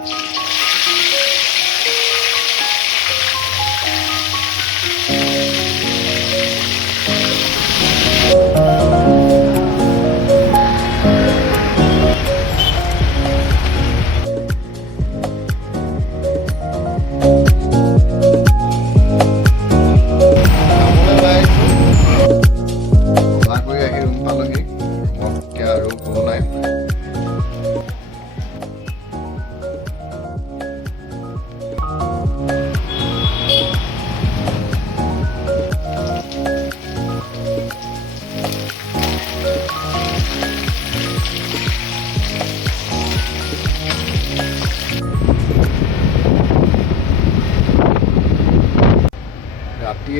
ৰাতি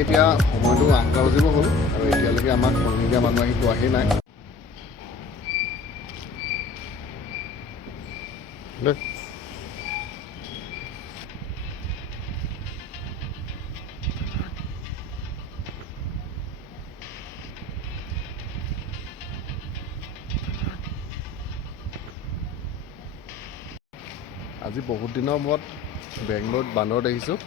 এতিয়া সময়টো 8টা বাজিব হ'ল আৰু এতিয়ালৈকে আমাক সন্ধিয়া মানুহ আহি পোৱাহি নাই। আজি বহুত দিনৰ মূৰত বেংগলোৰত বান্দৰ দেখিছোঁ।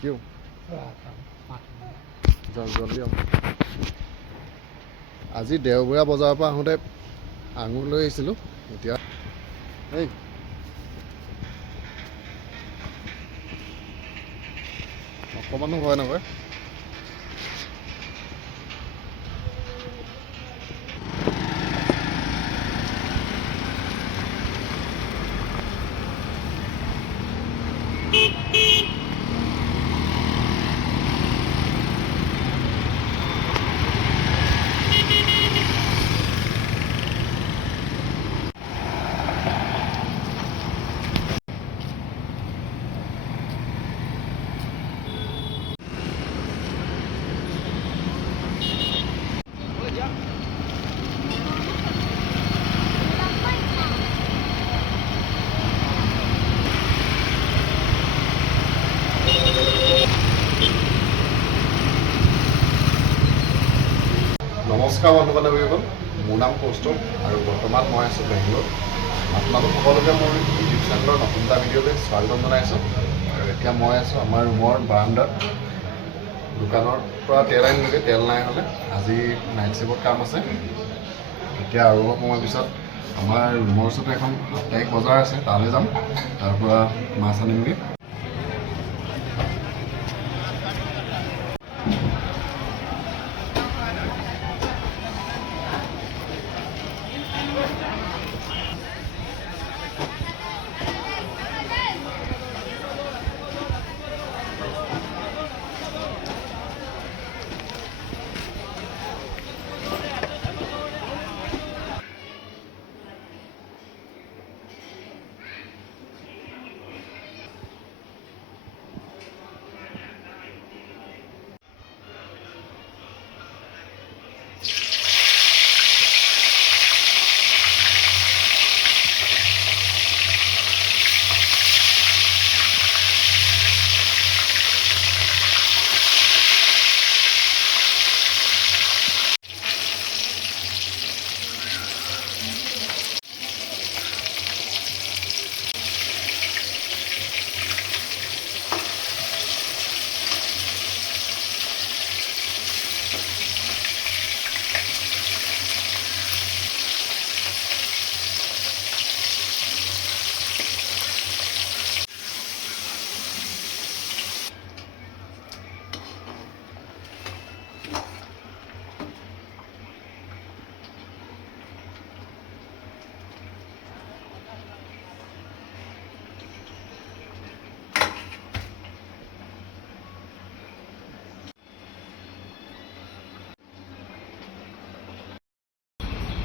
কিয় জলদি আজি দেওবৰীয়া বজাৰৰ পৰা আহোঁতে আঙুৰ লৈ আহিছিলোঁ। এতিয়া এই অকণমানো ভয় নকৰে। নমস্কাৰ বন্ধু বান্ধৱীসকল, মোৰ নাম কৌস্তভ আৰু বৰ্তমান মই আছোঁ বেংগলোৰ। আপোনালোক সকলোকে মোৰ ইউটিউব চেনেলৰ নতুন এটা ভিডিঅ'লৈ স্বাগতম জনাইছোঁ। আৰু এতিয়া মই আছোঁ আমাৰ ৰুমৰ বাৰান্দাত। দোকানৰ পৰা তেল আনিলোগৈ, তেল নাই হ'লে আজি নাইট চিফত কাম আছে। এতিয়া আৰু অলপ সময় পিছত আমাৰ ৰুমৰ ওচৰতে এখন সাপ্তাহিক বজাৰ আছে, তালৈ যাম। তাৰ পৰা মাছ আনিমগৈ।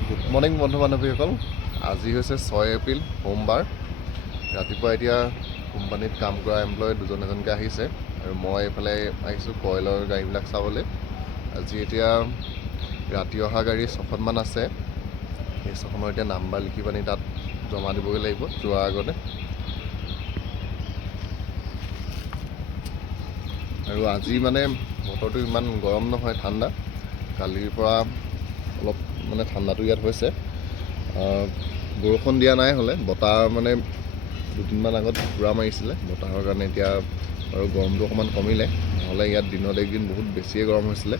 গুড মৰ্ণিং বন্ধু বান্ধৱীসকল, আজি হৈছে 6 এপ্ৰিল সোমবাৰ। ৰাতিপুৱা এতিয়া কোম্পানীত কাম কৰা এমপ্লয় দুজন-এজনকৈ আহিছে আৰু মই এইফালে আহিছোঁ কইলৰ গাড়ীবিলাক চাবলৈ। আজি এতিয়া ৰাতি অহা গাড়ী 6খনমান আছে। সেই 6খনৰ এতিয়া নাম্বাৰ লিখি পানি তাত জমা দিবগৈ লাগিব যোৱাৰ আগতে। আৰু আজি মানে বতৰটো ইমান গৰম নহয়, ঠাণ্ডা। কালিৰ পৰা অলপ মানে ঠাণ্ডাটো ইয়াত হৈছে। বৰষুণ দিয়া নাই হ'লে, বতাহ মানে দুদিনমান আগত পুৰা মাৰিছিলে, বতাহৰ কাৰণে এতিয়া আৰু গৰমটো অকণমান কমিলে। নহ'লে ইয়াত দিনত একদিন বহুত বেছিয়ে গৰম হৈছিলে।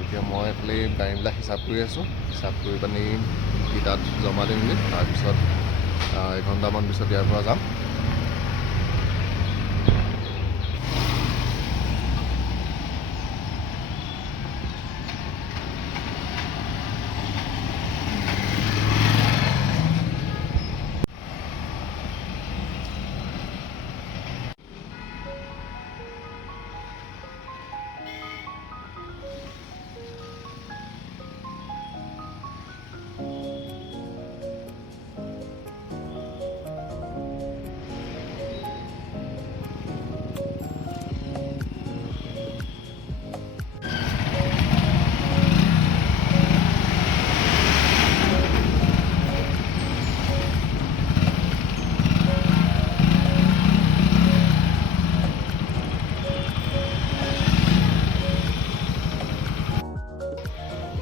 এতিয়া মই এইফালে গাড়ীবিলাক হিচাপ কৰি আছোঁ। হিচাপ কৰি পানি তাত জমা দিমগৈ। তাৰপিছত এঘণ্টামান পিছত ইয়াৰ পৰা যাম।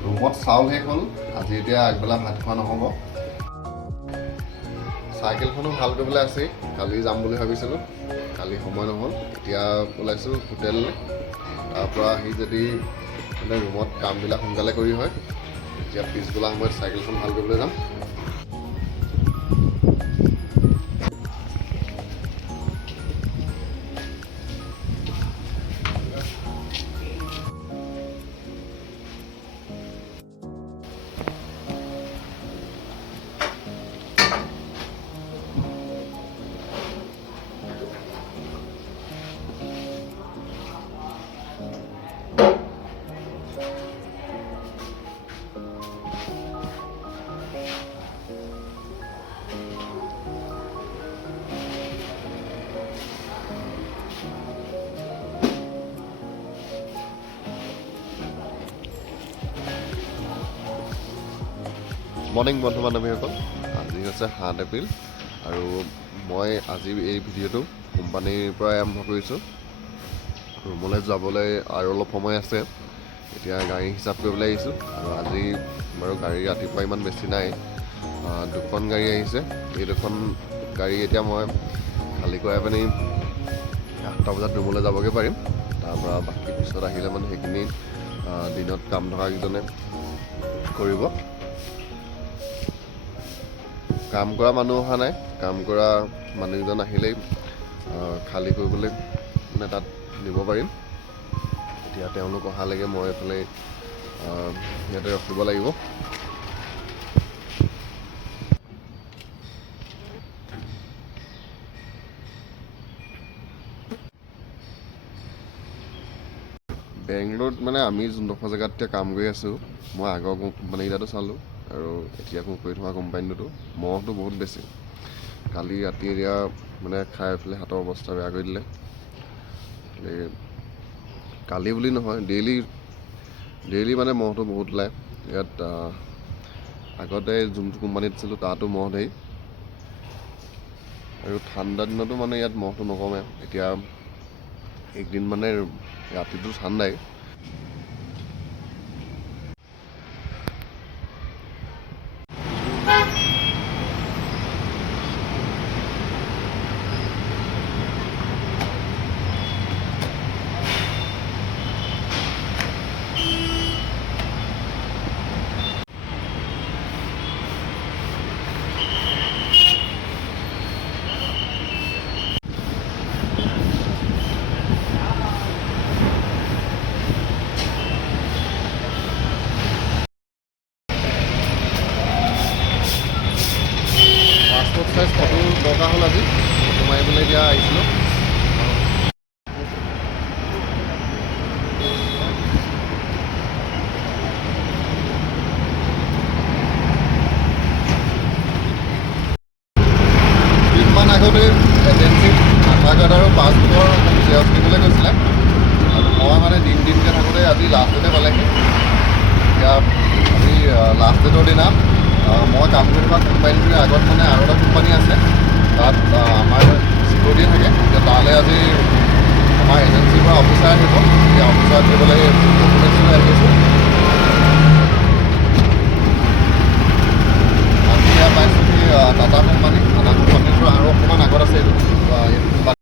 ৰুমত চাউল শেষ হ'ল, আজি এতিয়া আগবেলা ভাত খোৱা নহ'ব। চাইকেলখনো ভাল কৰিবলৈ আছেই, কালি যাম বুলি ভাবিছিলোঁ, কালি সময় নহ'ল। এতিয়া ওলাইছোঁ হোটেললৈ। তাৰপৰা আহি যদি মানে ৰুমত কামবিলাক সোনকালে কৰি হয়, এতিয়া পিছবেলা সময়ত চাইকেলখন ভাল কৰিবলৈ যাম। মৰ্ণিং বন্ধু বান্ধৱীসকল, আজি হৈছে 7 এপ্ৰিল আৰু মই আজি এই ভিডিঅ'টো কোম্পানীৰ পৰাই আৰম্ভ কৰিছোঁ। ৰুমলৈ যাবলৈ আৰু অলপ সময় আছে। এতিয়া গাড়ী হিচাপ কৰিবলৈ আহিছোঁ আৰু আজি বাৰু গাড়ী ৰাতিপুৱা ইমান বেছি নাই, 2খন গাড়ী আহিছে। এই 2খন গাড়ী এতিয়া মই খালী কৰাই পানি 8টা বজাত ৰুমলৈ যাবগৈ পাৰিম। তাৰপৰা বাকী পিছত আহিলে মানে সেইখিনি দিনত কাম থকাকেইজনে কৰিব। কাম কৰা মানুহ অহা নাই, কাম কৰা মানুহকেইজন আহিলেই খালী কৰিবলৈ মানে তাত নিব পাৰিম। এতিয়া তেওঁলোক অহালৈকে মই এইফালে ইয়াতে ৰখিব লাগিব। বেংগলোৰত মানে আমি যোনডোখৰ জেগাত এতিয়া কাম কৰি আছোঁ, মই আগৰ কোম্পানীকেইটাতো চালোঁ আৰু এতিয়া কৰি থকা কোম্পানীটোতো মহটো বহুত বেছি। কালি ৰাতি এতিয়া মানে খাই পেলাই হাতৰ অৱস্থা বেয়া কৰি দিলে। কালি বুলি নহয়, ডেইলি মানে মহটো বহুত ওলায় ইয়াত। আগতে যোনটো কোম্পানীত আছিলোঁ তাতো মহ ধেই, আৰু ঠাণ্ডা দিনতো মানে ইয়াত মহটো নকমে। এতিয়া একদিন মানে ৰাতিটো ঠাণ্ডাই, পাছপোৰ্ট চাইজ ফটো দৰকাৰ হ'ল। আজি ফটো মাৰিবলৈ এতিয়া আহিছিলোঁ। দুদিনমান আগতে এজেঞ্চিত আধাৰ কাৰ্ড আৰু পাছপোৰ্টৰ জেৰক্স দিবলৈ কৈছিলে, আৰু মই মানে দিনকৈ থাকোঁতে আজি লাষ্ট ডেটে পালেহি। এতিয়া আজি লাষ্ট ডেটৰ দিনা মই কাম কৰি থকা কোম্পানীটোৰ আগত মানে আৰু এটা কোম্পানী আছে, তাত আমাৰ চিকিউৰিটি থাকে। এতিয়া তালৈ আজি আমাৰ এজেঞ্চিৰ পৰা অফিচাৰ আহিব, এতিয়া অফিচাৰত দিবলৈ ডকুমেণ্টছ লৈ আহি আছোঁ। আমি ইয়াত পাইছোঁহি টাটা কোম্পানীটো আৰু অকণমান আগত আছে এইটো কোম্পানী।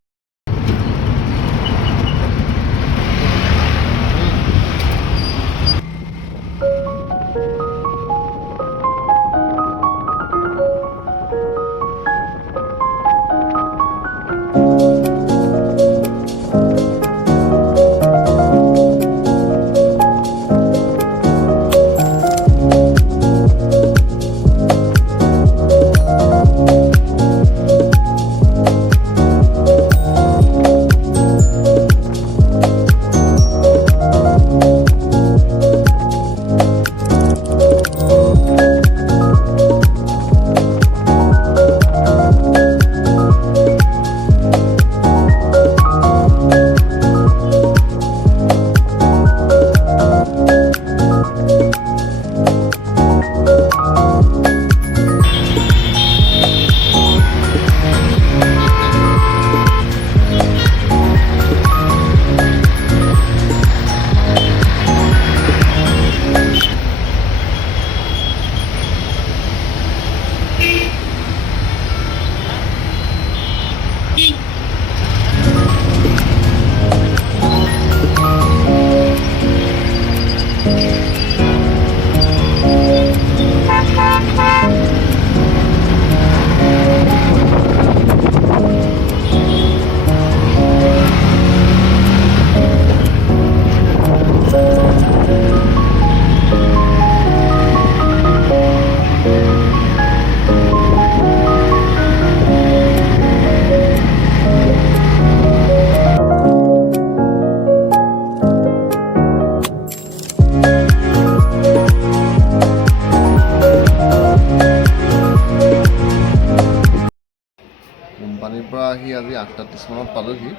কোম্পানীৰ পৰা আহি আজি 8:30 মানত পালোহি।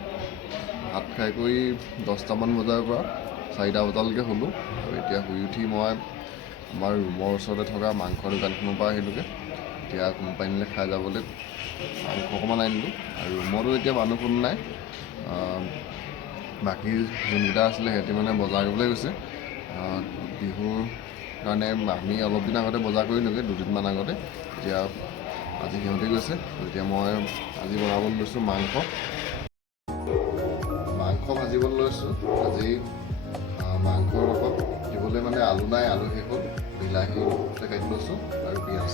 ভাত খাই কৰি 10টামান বজাৰ পৰা 4টা বজালৈকে হ'লোঁ আৰু এতিয়া শুই উঠি মই আমাৰ ৰুমৰ ওচৰতে থকা মাংসৰ দোকানখনৰ পৰা আহিলোঁগৈ। এতিয়া কোম্পানীলৈ খাই যাবলৈ মাংস অকণমান আনিলোঁ আৰু ৰুমতো এতিয়া মানুহ কোনো নাই। বাকী যোনকেইটা আছিলে সিহঁতি মানে বজাৰ কৰিবলৈ গৈছে বিহুৰ কাৰণে। আমি অলপ দিন আগতে বজাৰ কৰিলোঁগৈ, 2দিনমান আগতে। এতিয়া আজি সিহঁতে গৈছে। এতিয়া মই আজি বনাবলৈ লৈছোঁ মাংস ভাজিবলৈ লৈছোঁ। আজি মাংসৰ লগত দিবলৈ মানে আলু নাই, আলু শেষ হ'ল। বিলাহী কাটি লৈছোঁ আৰু পিঁয়াজ।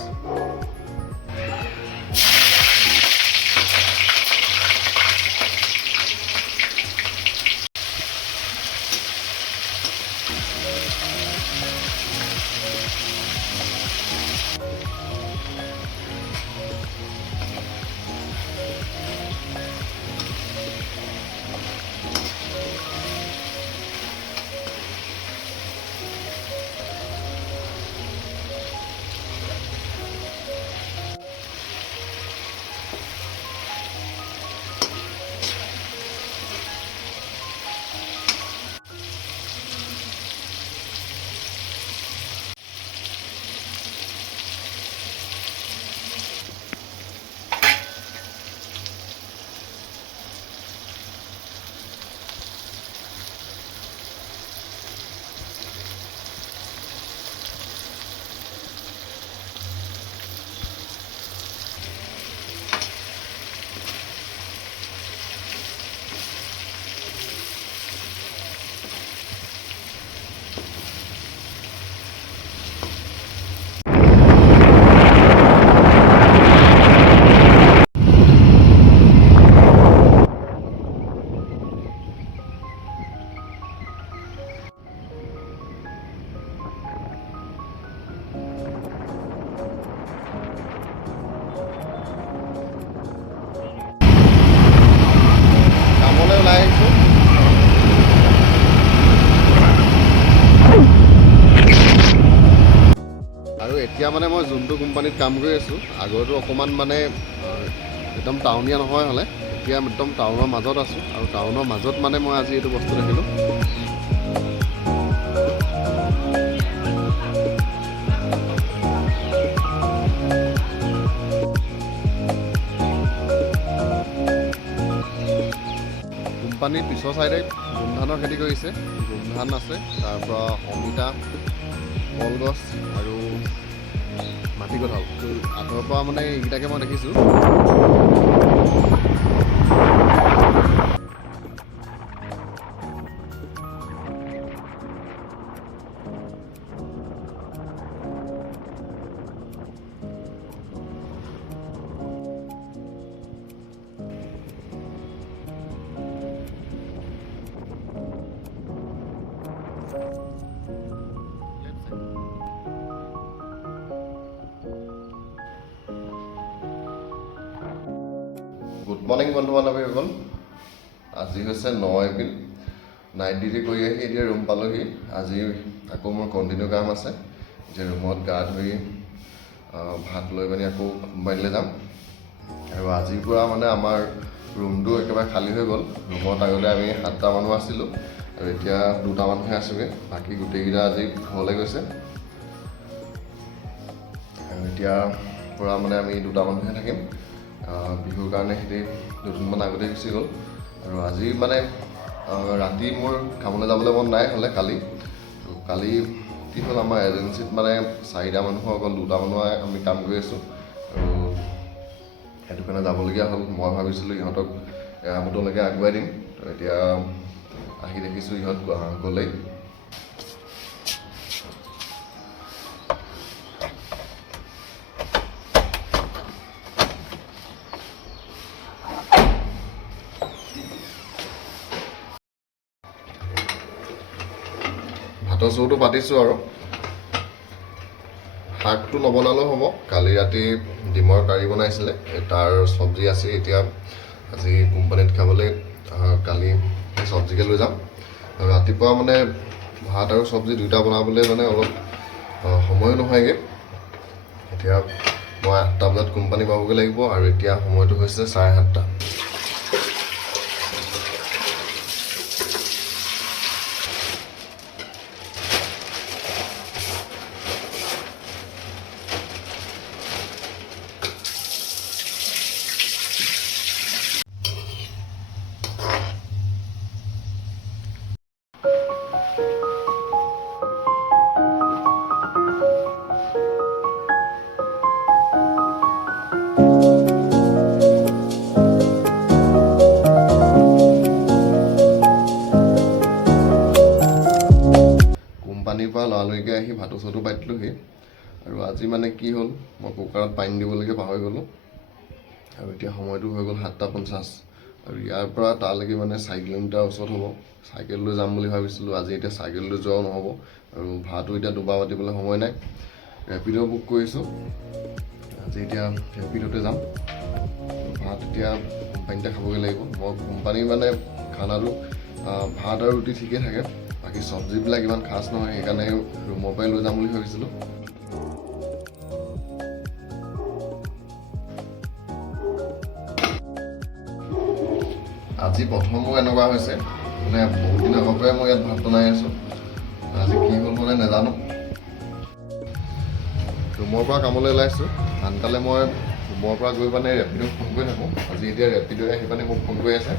এতিয়া মানে মই যোনটো কোম্পানীত কাম কৰি আছোঁ, আগৰটো অকণমান মানে একদম টাউনীয়া নহয় হ'লে, এতিয়া একদম টাউনৰ মাজত আছোঁ। আৰু টাউনৰ মাজত মানে মই আজি এইটো বস্তু দেখিলোঁ। কোম্পানীৰ পিছৰ চাইডে গোমধানৰ খেতি কৰিছে। গোমধান আছে, তাৰপৰা অমিতা, কলগছ আৰু মাটি কঁঠাল। আঁতৰৰ পৰা মানে এইকেইটাকে মই দেখিছোঁ। গুড মৰ্ণিং বন্ধু বান্ধৱীসকল। আজি হৈছে 9 এপ্ৰিল। নাইট ডিউটি কৰি আহি এতিয়া ৰুম পালোহি। আজি আকৌ মোৰ কণ্টিনিউ কাম আছে। যে ৰুমত গা ধুই ভাত লৈ পিনি আকৌ কোম্পানীলৈ যাম। আৰু আজিৰ পৰা মানে আমাৰ ৰুমটো একেবাৰে খালী হৈ গ'ল। ৰুমত আগতে আমি 7টা মানুহ আছিলোঁ আৰু এতিয়া 2টা মানুহে আছোগৈ। বাকী গোটেইকেইটা আজি ঘৰলৈ গৈছে। আৰু এতিয়া পৰা মানে আমি 2টা মানুহে থাকিম। বিহুৰ কাৰণে সিহঁতি 2দিনমান আগতে গুচি গ'ল। আৰু আজি মানে ৰাতি মোৰ কামলৈ যাবলৈ মন নাই হ'লে কালি কি হ'ল, আমাৰ এজেঞ্চিত মানে 4টা মানুহৰ অকল 2টা মানুহ আমি কাম কৰি আছোঁ। আৰু সেইটো কাৰণে যাবলগীয়া হ'ল। মই ভাবিছিলোঁ ইহঁতক এৰামুটলৈকে আগুৱাই দিম। তো এতিয়া আহি দেখিছোঁ ইহঁত গ'লেই। ভাতৰ চৌটো পাতিছোঁ আৰু শাকটো নবনালেও হ'ব। কালি ৰাতি ডিমৰ কাৰী বনাইছিলে, তাৰ চব্জি আছে। এতিয়া আজি কোম্পানীত খাবলৈ কালি চব্জিকে লৈ যাম। আৰু ৰাতিপুৱা মানে ভাত আৰু চব্জি 2টা বনাবলৈ মানে অলপ সময়ো নহয়গৈ। এতিয়া মই 8টা বজাত কোম্পানী পাবগৈ লাগিব আৰু এতিয়া সময়টো হৈছে 7:30। কোম্পানীৰ পৰা লৰালৰিকৈ আহি ভাতো চাতো পাতিলোহি। আৰু আজি মানে কি হ'ল, মই কুকাৰত পানী দিবলৈকে পাহৰি গ'লোঁ। আৰু এতিয়া সময়টো হৈ গ'ল 7:50। আৰু ইয়াৰ পৰা তালৈকে মানে 4 কিলোমিটাৰ ওচৰত হ'ব। চাইকেল লৈ যাম বুলি ভাবিছিলোঁ। আজি এতিয়া চাইকেল লৈ যোৱাও নহ'ব। আৰু ভাতো এতিয়া দুবাৰ পাতিবলৈ সময় নাই। ৰেপিড' বুক কৰিছোঁ। আজি এতিয়া ৰেপিড'তে যাম। ভাত এতিয়া কোম্পানীতে খাবগৈ লাগিব। মই কোম্পানীৰ মানে খানাটো ভাত আৰু ৰুটি ঠিকেই থাকে, বাকী চব্জিবিলাক ইমান খাচ নহয়। সেইকাৰণে ৰুমৰ পৰাই লৈ যাম বুলি ভাবিছিলোঁ। আজি প্ৰথম মোৰ এনেকুৱা হৈছে, মানে বহুত দিন আগৰ পৰাই মই ইয়াত ভাত বনাই আছোঁ। আজি কি হ'ল মানে নাজানো। ৰুমৰ পৰা কামলৈ ওলাইছোঁ। আনকালে মই ৰুমৰ পৰা গৈ মানে ৰেপিড'ক ফোন কৰি থাকোঁ। আজি এতিয়া ৰেপিড'ই আহি পানি মোক ফোন কৰি আছে।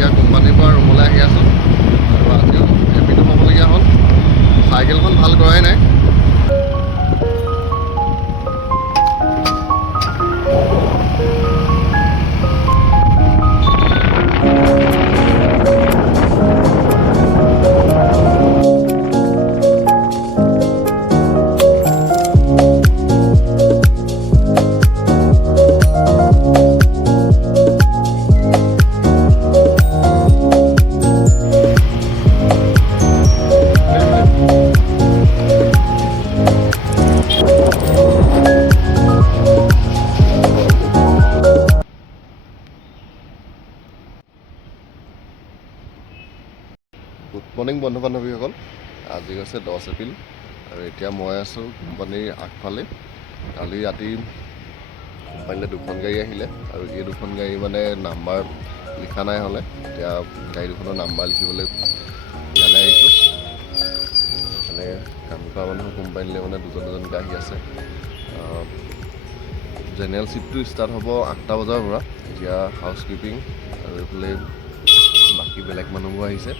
এতিয়া কোম্পানীৰ পৰা ৰুমলৈ আহি আছোঁ আৰু আজিও এপিটো ল'বলগীয়া হ'ল। চাইকেলখন ভাল কৰাই নাই। গুড মৰ্ণিং বন্ধু বান্ধৱীসকল। আজি হৈছে 10 এপ্ৰিল আৰু এতিয়া মই আছোঁ কোম্পানীৰ আগফালে। কালি ৰাতি কোম্পানীলৈ দুখন গাড়ী আহিলে আৰু এই দুখন গাড়ী মানে নাম্বাৰ লিখা নাই হ'লে। এতিয়া গাড়ী দুখনৰ নাম্বাৰ লিখিবলৈ ইয়ালৈ আহিছোঁ। মানে কাম কৰা মানুহৰ কোম্পানীলৈ মানে দুজনকৈ আহি আছে। জেনেৰেল শ্বিফ্টটো ষ্টাৰ্ট হ'ব 8টা বজাৰ পৰা। এতিয়া হাউচ কিপিং আৰু এইফালে বাকী বেলেগ মানুহবোৰ আহিছে।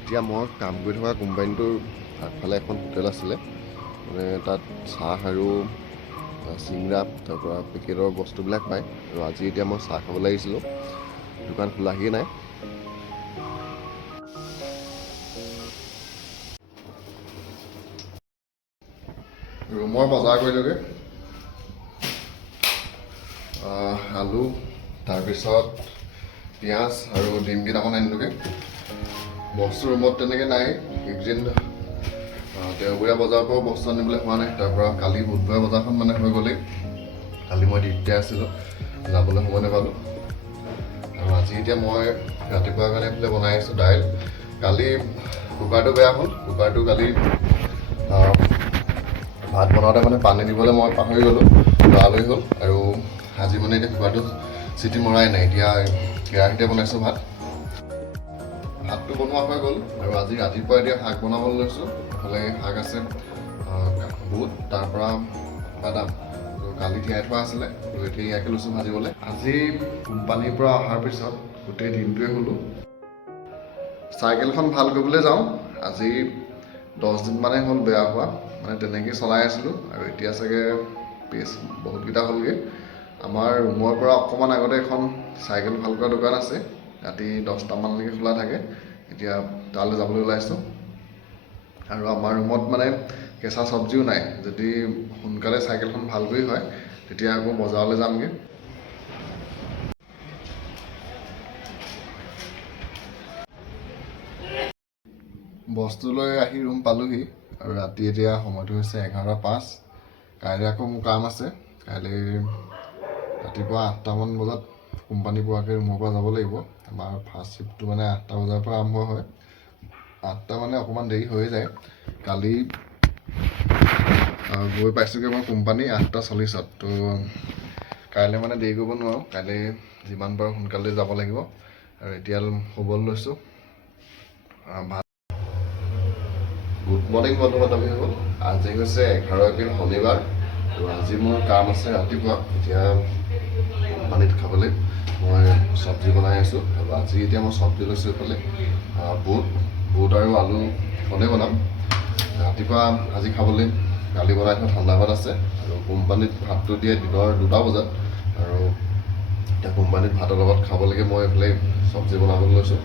এতিয়া মই কাম কৰি থকা কোম্পানীটোৰ আগফালে এখন হোটেল আছিলে। মানে তাত চাহ আৰু চিংৰা তাৰপৰা পেকেটৰ বস্তুবিলাক পায়। আৰু আজি এতিয়া মই চাহ খাবলৈ আহিছিলোঁ। দোকান খোলাহিয়ে নাই। ৰুমৰ বজাৰ কৰিলোগৈ। আলু, তাৰপিছত পিঁয়াজ আৰু ডিম কেইটামান আনিলোগৈ। বস্তু ৰুমত তেনেকৈ নাই। এইকেইদিন দেওবৰীয়া বজাৰৰ পৰা বস্তু আনিবলৈ হোৱা নাই। তাৰপৰা কালি বুধবাৰ বজাৰখন মানে হৈ গ'লেই। কালি মই ডিউটিতে আছিলোঁ, যাবলৈ সময় নাপালোঁ। আৰু আজি এতিয়া মই ৰাতিপুৱাৰ কাৰণে এইফালে বনাই আছোঁ দাইল। কালি কুকাৰটো বেয়া হ'ল। কুকাৰটো কালি ভাত বনাওঁতে মানে পানী দিবলৈ মই পাহৰি গ'লোঁ, লৰালৰি হ'ল। আৰু আজি মানে এতিয়া কুকাৰটো চিটি মৰাই নাই। এতিয়া কেৰাহীতে বনাইছোঁ ভাত। ভাতটো বনোৱা হৈ গ'ল আৰু আজি ৰাতিপুৱা এতিয়া শাক বনাবলৈ লৈছোঁ। এইফালে শাক আছে বুট, তাৰপৰা বাদাম কালি তিয়াই থোৱা আছিলে। এতিয়া ইয়াকে লৈছোঁ ভাজিবলৈ। আজি কোম্পানীৰ পৰা অহাৰ পিছত গোটেই দিনটোৱে শুলোঁ। চাইকেলখন ভাল কৰিবলৈ যাওঁ। আজি 10 দিন মানে হ'ল বেয়া হোৱা। মানে তেনেকৈ চলাই আছিলোঁ আৰু এতিয়া চাগে পেজ বহুতকেইটা হ'লগৈ। আমাৰ ৰুমৰ পৰা অকণমান আগতে এখন চাইকেল ভাল কৰা দোকান আছে। ৰাতি 10টামানলৈকে খোলা থাকে। এতিয়া তালৈ যাবলৈ ওলাইছোঁ। আৰু আমাৰ ৰুমত মানে কেঁচা চব্জিও নাই। যদি সোনকালে চাইকেলখন ভাল কৰি হয় তেতিয়া আকৌ বজাৰলৈ যামগৈ। বস্তু লৈ আহি ৰুম পালোহি আৰু ৰাতি এতিয়া সময়টো হৈছে 11:05। কাইলৈ আকৌ মোৰ কাম আছে। কাইলৈ ৰাতিপুৱা 8টামান বজাত কোম্পানী পোৱাকৈ ৰুমৰ পৰা যাব লাগিব। আমাৰ ফাৰ্ষ্ট শ্বিফ্টটো মানে 8টা বজাৰ পৰা আৰম্ভ হয়। 8টা মানে অকণমান দেৰি হৈ যায়। কালি গৈ পাইছোঁগৈ মই কোম্পানী 8:40ত। তো কাইলৈ মানে দেৰি কৰিব নোৱাৰোঁ। কাইলৈ যিমান পাৰোঁ সোনকালে যাব লাগিব। আৰু এতিয়া শুবলৈ লৈছোঁ। গুড মৰ্ণিং বন্ধু বান্ধৱীসকল। আজি হৈছে 11 এপ্ৰিল শনিবাৰ আৰু আজি মোৰ কাম আছে ৰাতিপুৱা। এতিয়া কোম্পানীত খাবলৈ মই চব্জি বনাই আছোঁ। আৰু আজি এতিয়া মই চব্জি লৈছোঁ এইফালে বুট আৰু আলু কণী বনাম ৰাতিপুৱা আজি খাবলৈ। কালি বনাই থোৱা ঠাণ্ডা ভাত আছে আৰু কোম্পানীত ভাতটো দিয়ে দিনৰ 2টা বজাত। আৰু এতিয়া কোম্পানীত ভাতৰ লগত খাবলৈকে মই এইফালে চব্জি বনাবলৈ লৈছোঁ।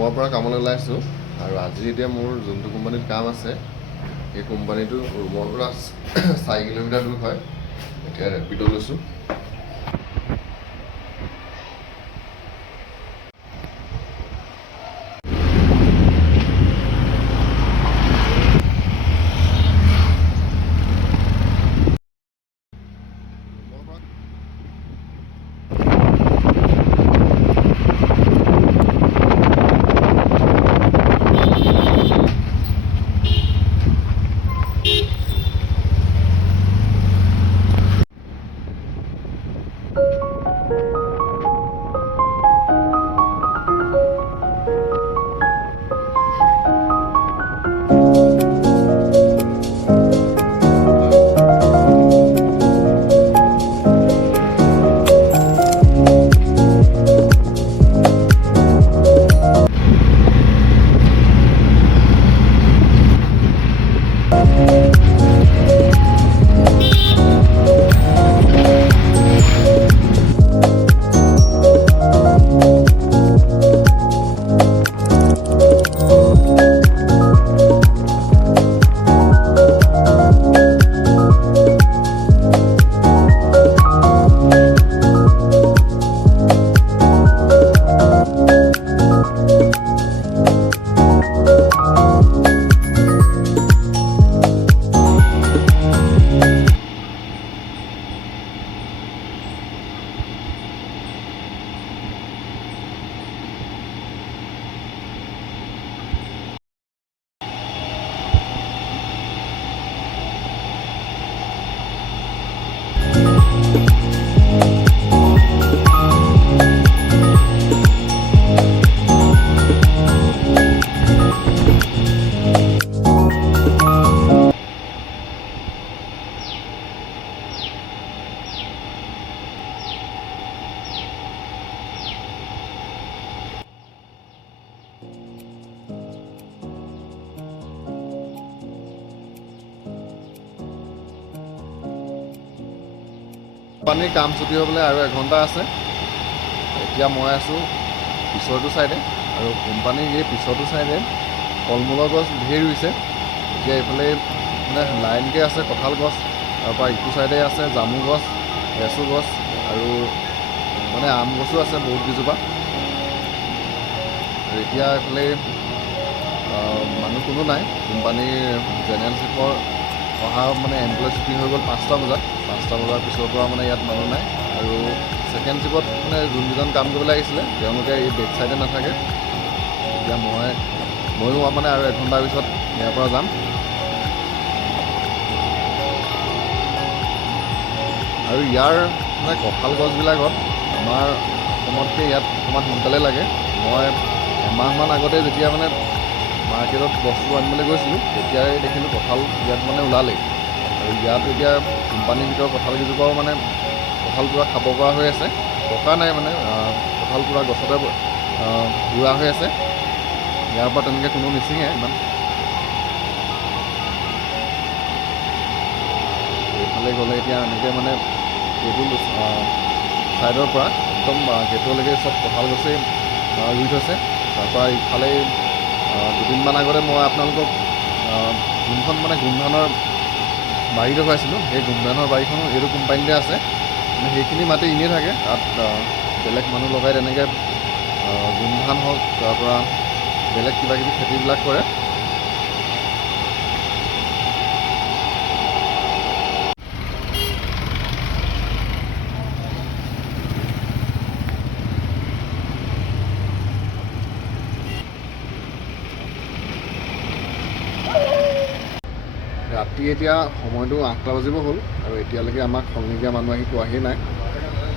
ৰুমৰ পৰা কামলৈ ওলাইছোঁ আৰু আজি এতিয়া মোৰ যোনটো কোম্পানীত কাম আছে সেই কোম্পানীটো ৰুমৰ পৰা 4 কিলোমিটাৰ দূৰ হয়। এতিয়া ৰেপিড' লৈছোঁ। কোম্পানীৰ কাম ছুটি হ'বলৈ আৰু 1 ঘণ্টা আছে। এতিয়া মই আছোঁ পিছৰটো ছাইডে আৰু কোম্পানীৰ এই পিছৰটো ছাইডে ফল মূলৰ গছ ধেৰ ৰুইছে। এতিয়া এইফালে মানে লাইনকৈ আছে কঁঠাল গছ, তাৰপৰা ইটো ছাইডে আছে জামু গছ, লেচু গছ আৰু মানে আম গছো আছে বহুত কেইজোপা। আৰু এতিয়া এইফালে মানুহ কোনো নাই। কোম্পানীৰ জেনেৰেল চিফৰ অহা মানে এমপ্লয় ছুটি হৈ গ'ল 5টা বজাত। 5টা বজাৰ পিছৰ পৰা মানে ইয়াত মানুহ নাই। আৰু ছেকেণ্ড চিফত মানে যোনকেইজন কাম কৰিবলৈ আহিছিলে তেওঁলোকে এই বেক চাইডে নাথাকে। এতিয়া ময়ো মানে আৰু 1 ঘণ্টাৰ পিছত ইয়াৰ পৰা যাম। আৰু ইয়াৰ মানে কঁঠাল গছবিলাকত আমাৰ অসমতকৈ ইয়াত অকণমান সোনকালে লাগে। মই এমাহমান আগতে যেতিয়া মানে মাৰ্কেটত বস্তু আনিবলৈ গৈছিলোঁ তেতিয়াই দেখিলোঁ কঁঠাল ইয়াত মানে ওলালেই। আৰু ইয়াত এতিয়া কোম্পানীৰ ভিতৰত কঁঠাল কেইজোপাও মানে কঁঠাল পূৰা খাব পৰা হৈ আছে। পকা নাই মানে কঁঠাল পূৰা গছতে বুঢ়া হৈ আছে। ইয়াৰ পৰা তেনেকৈ কোনো নিচিঙে ইমান। এইফালে গ'লে এতিয়া এনেকৈ মানে এইটো ছাইডৰ পৰা একদম গেটলৈকে চব কঁঠাল গছেই ৰুই থৈছে। তাৰপৰা ইফালে 2 দিনমান আগতে মই আপোনালোকক যোনখন মানে গোমধানৰ বাৰী দেখুৱাইছিলোঁ সেই গোমধানৰ বাৰীখনো এইটো কোম্পানীতে আছে। মানে সেইখিনি মাটি এনেই থাকে, তাত বেলেগ মানুহ লগাই তেনেকৈ গোমধান হওক তাৰপৰা বেলেগ কিবাকিবি খেতিবিলাক কৰে। ৰাতি এতিয়া সময়টো 8টা বাজিব হ'ল আৰু এতিয়ালৈকে আমাক খলনিকীয়া মানুহ আহি পোৱাহি নাই।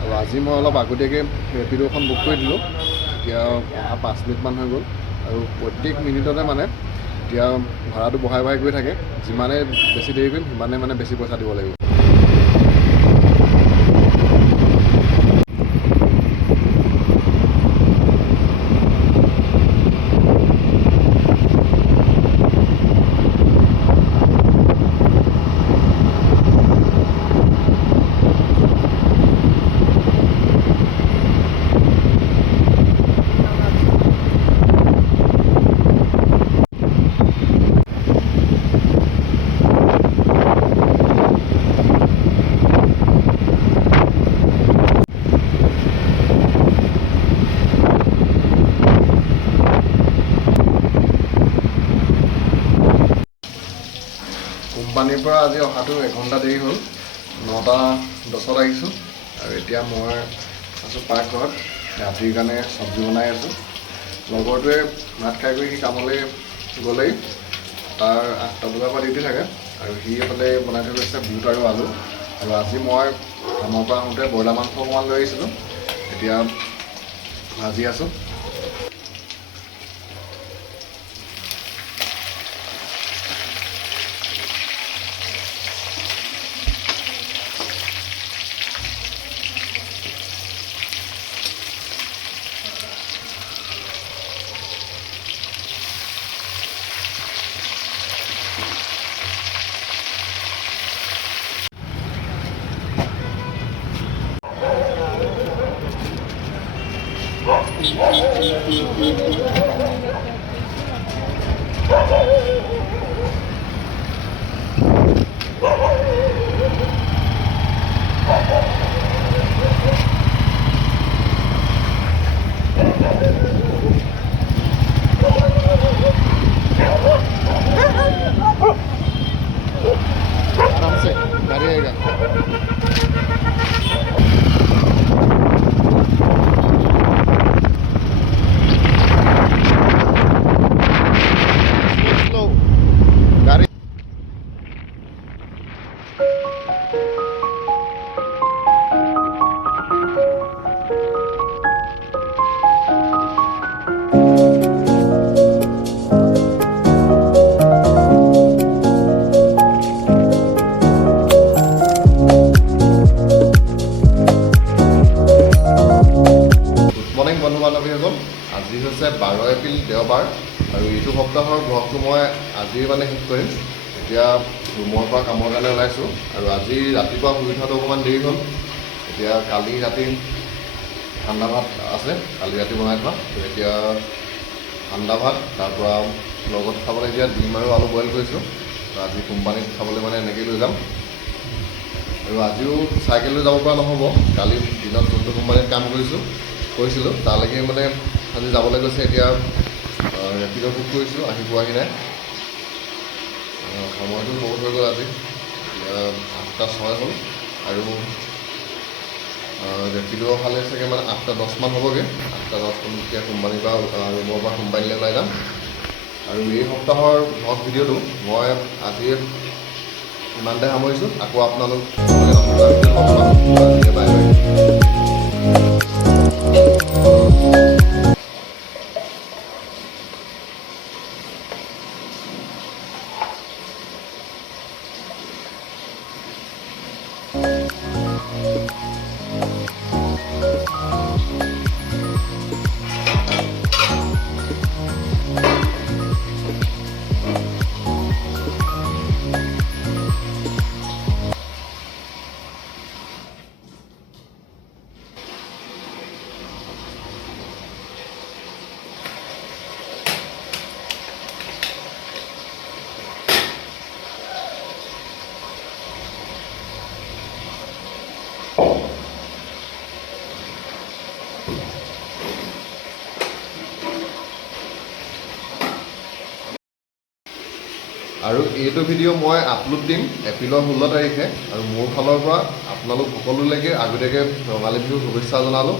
আৰু আজি মই অলপ আগতীয়াকৈ ৰেপিড'খন বুক কৰি দিলোঁ। এতিয়া অহা 5 মিনিটমান হৈ গ'ল আৰু প্ৰত্যেক মিনিটতে মানে এতিয়া ভাড়াটো বঢ়াই গৈ থাকে। যিমানে বেছি দেৰি কৰিম সিমানে মানে বেছি পইচা দিব লাগিব। কোম্পানীৰ পৰা আজি অহাটো এঘণ্টা দেৰি হ'ল 9:10 আহিছোঁ আৰু এতিয়া মই আছোঁ পাকঘৰত ৰাতিৰ কাৰণে চব্জি বনাই আছোঁ লগৰটোৱে ভাত খাই কৰি সি কামলৈ গ'লেই তাৰ 8টা বজাৰ পৰা ডিউটি থাকে আৰু সি এইফালে বনাই থৈ গৈছে বুট আৰু আলু আৰু আজি মই কামৰ পৰা আহোঁতে ব্ৰইলাৰ মাংস অকণমান লৈ আহিছিলোঁ এতিয়া ভাজি আছোঁ आराम से गाड़ी आएगा गाड़ी বন্ধু বান্ধৱীসকল আজি হৈছে 12 এপ্ৰিল দেওবাৰ আৰু এইটো সপ্তাহৰ ব্লগটো মই আজি মানে শেষ কৰিম এতিয়া ৰুমৰ পৰা কামৰ কাৰণে ওলাইছোঁ আৰু আজি ৰাতিপুৱা শুই উঠাটো অকণমান দেৰি হ'ল এতিয়া কালি ৰাতি ঠাণ্ডা ভাত আছে কালি ৰাতি বনাই থোৱা এতিয়া ঠাণ্ডা ভাত তাৰপৰা লগত খাবলৈ এতিয়া ডিম আৰু আলু বইল কৰিছোঁ আজি কোম্পানীত খাবলৈ মানে এনেকৈ লৈ যাম আৰু আজিও চাইকেল লৈ যাব পৰা নহ'ব কালি দিনত যোনটো কোম্পানীত কাম কৰিছিলোঁ তালৈকে মানে আজি যাবলৈ গৈছে এতিয়া ৰেপিড' বুক কৰিছোঁ আহি পোৱাহি নাই সময়টো বহুত হৈ গ'ল আজি 8:06 হ'ল আৰু ৰেপিড' অহালে চাগে মানে 8:10 মান হ'বগৈ 8:10 এতিয়া কোম্পানীৰ পৰা ৰুমৰ পৰা কোম্পানীলৈ ওলাই যাম আৰু এই সপ্তাহৰ ব্লগ ভিডিঅ'টো মই আজি ইমানতে সামৰিছোঁ আকৌ আপোনালোক বাই বাই আৰু এইটো ভিডিঅ' মই আপলোড দিম এপ্ৰিলৰ 16 তাৰিখে আৰু মোৰ ফালৰ পৰা আপোনালোক সকলোলৈকে আগতীয়াকৈ ৰঙালী বিহুৰ শুভেচ্ছা জনালোঁ